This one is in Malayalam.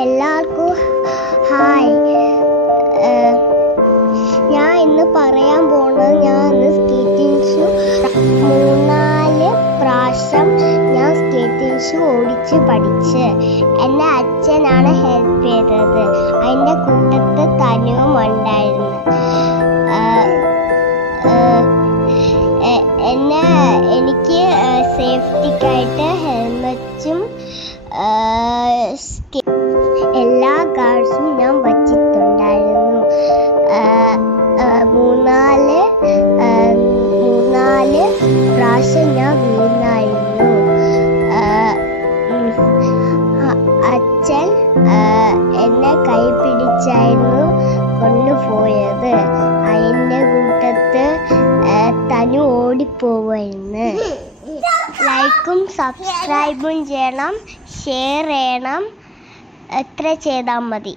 എല്ലാവർക്കും ഹായ്. ഞാൻ ഇന്ന് പറയാൻ പോകുന്നത്, ഞാൻ ഇന്ന് സ്കേറ്റിംഗ് ഷൂ 3-4 പ്രാവശ്യം ഞാൻ സ്കേറ്റിംഗ് ഷൂ ഓടിച്ച് പഠിച്ച്. എൻ്റെ അച്ഛനാണ് ഹെൽപ്പ് ചെയ്തത്. അതിൻ്റെ കൂട്ടത്ത് തനുവും ഉണ്ടായിരുന്നു. എനിക്ക് സേഫ്റ്റിക്കായിട്ട് ഹെൽമെറ്റും എല്ലാ ഗാർഡ്സും ഞാൻ വച്ചിട്ടുണ്ടായിരുന്നു. 3-4 പ്രാവശ്യം ഞാൻ വീണായിരുന്നു. അച്ഛൻ എന്നെ കൈ പിടിച്ചായിരുന്നു കൊണ്ടുപോയത്. അതിൻ്റെ കൂട്ടത്ത് തനു ഓടിപ്പോവായിരുന്നു. ലൈക്കും സബ്സ്ക്രൈബും ചെയ്യണം, ഷെയർ ചെയ്യണം. എത്ര ചെയ്താൽ മതി.